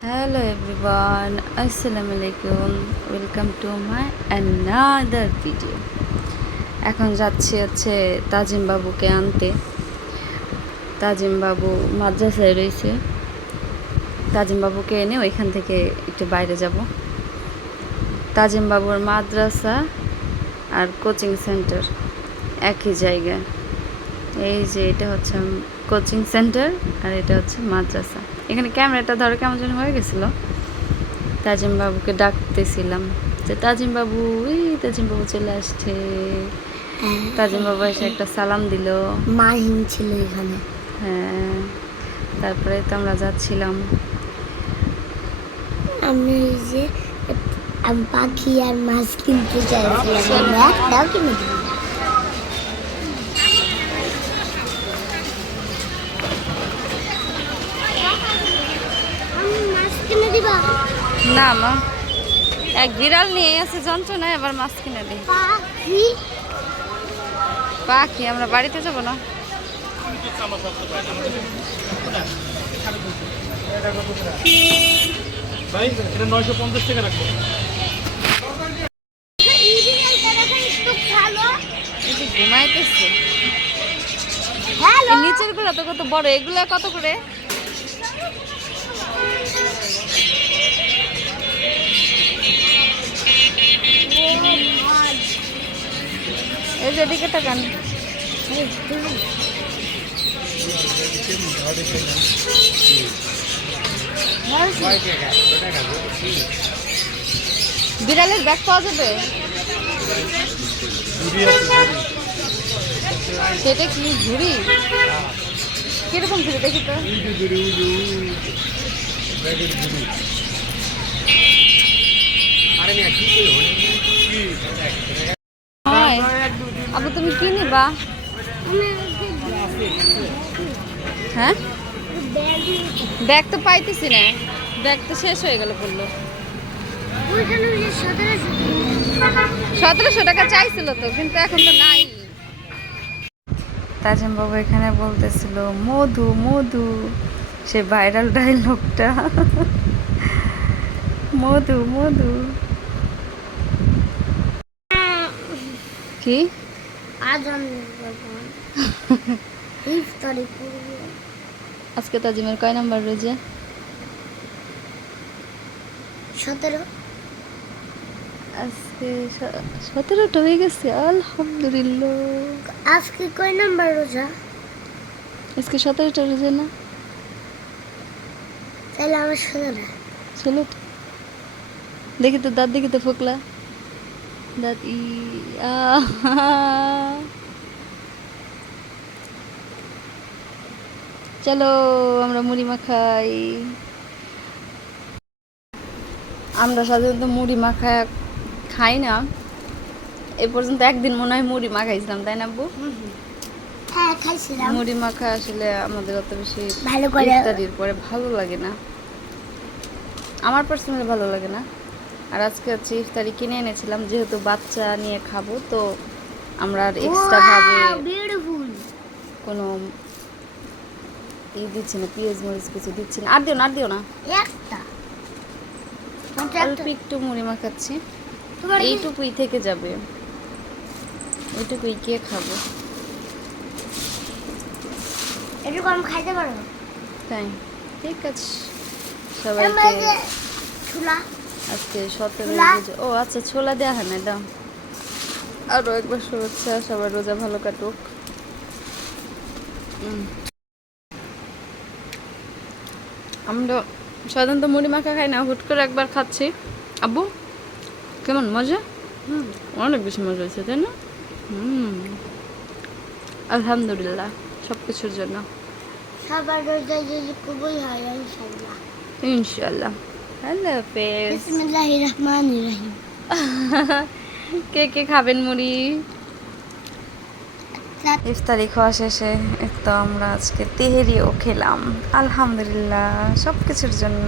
Hello everyone, Assalamualaikum. Welcome to my another video. এখন যাচ্ছি তাজিম বাবুকে আনতে। তাজিম বাবু মাদ্রাসায় রয়েছে। তাজিম বাবুকে এনে ওইখান থেকে একটু বাইরে যাব। তাজিম বাবুর মাদ্রাসা আর কোচিং সেন্টার একই জায়গায়। এই যে এটা হচ্ছে কোচিং সেন্টার আর এটা হচ্ছে মাদ্রাসা। এখানে ক্যামেরাটা ধরো কেমন যেন হয়ে গেছিলো। তাজিম বাবুকে ডাকতেছিলাম যে তাজিম বাবু চলে আসছে। তাজিম বাবু এসে একটা সালাম দিল। মাহিন ছিল এখানে। হ্যাঁ, তারপরে তো আমরা যাচ্ছিলাম। আমি যে পাখি আর মাছ কিনতে চাইছিলাম। দাও কিনে দিই। না মা, এক বিড়াল নিয়ে আছে যন্ত্রণায়, আবার মাছ কিনে দিই। পাখি আমরা বাড়িতে যাবো না। ভাই এটা 950 টাকা রাখবো। ঘুমাইতেছে। নিচের গুলো তো কত বড়, এগুলা কত করে? এই যে এদিকে টাকান। বিড়ালের ব্যাগ পাওয়া যাবে? সেটা কি ঘুড়ি? কিরকম ঘুড়ি দেখি তো। আবু তুমি কি নিবা? হ্যাঁ, ব্যাগ তো পাইতেছি না, ব্যাগ তো শেষ হয়ে গেল বললো। 1700 টাকা চাইছিল তো, কিন্তু এখন তো নাই। তাজিম বাবু এখানে বলতেছিল মধু মধু, সে ভাইরাল ডায়লগটা, মধু মধু। কি আজকে তাজিমের কয় নাম্বার রয়েছে? 17। আজকে 17টা হয়ে গেছে, আলহামদুলিল্লাহ। আজকে কয় নাম্বার রোজা? আজকে 17টা রোজা না? তাহলে আমার 16টা। 16টা দেখি তো, দাঁত দেখি তো, ফোকলা দাঁত। চলো আমরা মুড়ি মাখাই। আমরা সাধারণত মুড়ি মাখা খাই না। এ পর্যন্ত একদিন মনে হয় মুড়ি মাখাইছিলাম, তাই না আব্বু? হ্যাঁ, খাইছিলাম। মুড়ি মাখা আসলে আমাদের অত বেশি ভালো করে ইফতারির পরে ভালো লাগে না, আমার পার্সোনালি ভালো লাগে না। আর আজকে হচ্ছে ইফতারি কিনে এনেছিলাম, যেহেতু বাচ্চা নিয়ে খাবো, তো আমরা আর এক্সট্রা ভাবে কোনো দিচ্ছি না, পেঁয়াজ মরিচ কিছু দিচ্ছি না। আর দিও না, অল্প একটু মুড়ি মাখাচ্ছি। এইটুকুই থেকে যাবে, এইটুকুই কে খাবো? এটুকু আমি খাইতে পারবো। তাই ঠিক আছে, সবাইকে ছোলা আজকে 17 ও আচ্ছা, ছোলা দেওয়া হয় না, দাও। আরও একবার শুভেচ্ছা, সবার রোজা ভালো কাটুক। আমরা সাধারণত মুড়ি মাখা খাই না, হুট করে একবার খাচ্ছি। আব্বু কেমন মজা? অনেক বেশি মজা হয়েছে, তাই না? আলহামদুলিল্লাহ সব কিছুর জন্য। সবার রোজা যদি কবুল হয় ইনশাআল্লাহ। ইনশাআল্লাহ। আল্লাহ হাফেজ। বিসমিল্লাহির রহমানির রহিম। কে কে খাবেন মুড়ি? ইফতারি খাওয়া শেষে তো আমরা আজকে তেহেরিও খেলাম, আলহামদুলিল্লাহ সব কিছুর জন্য।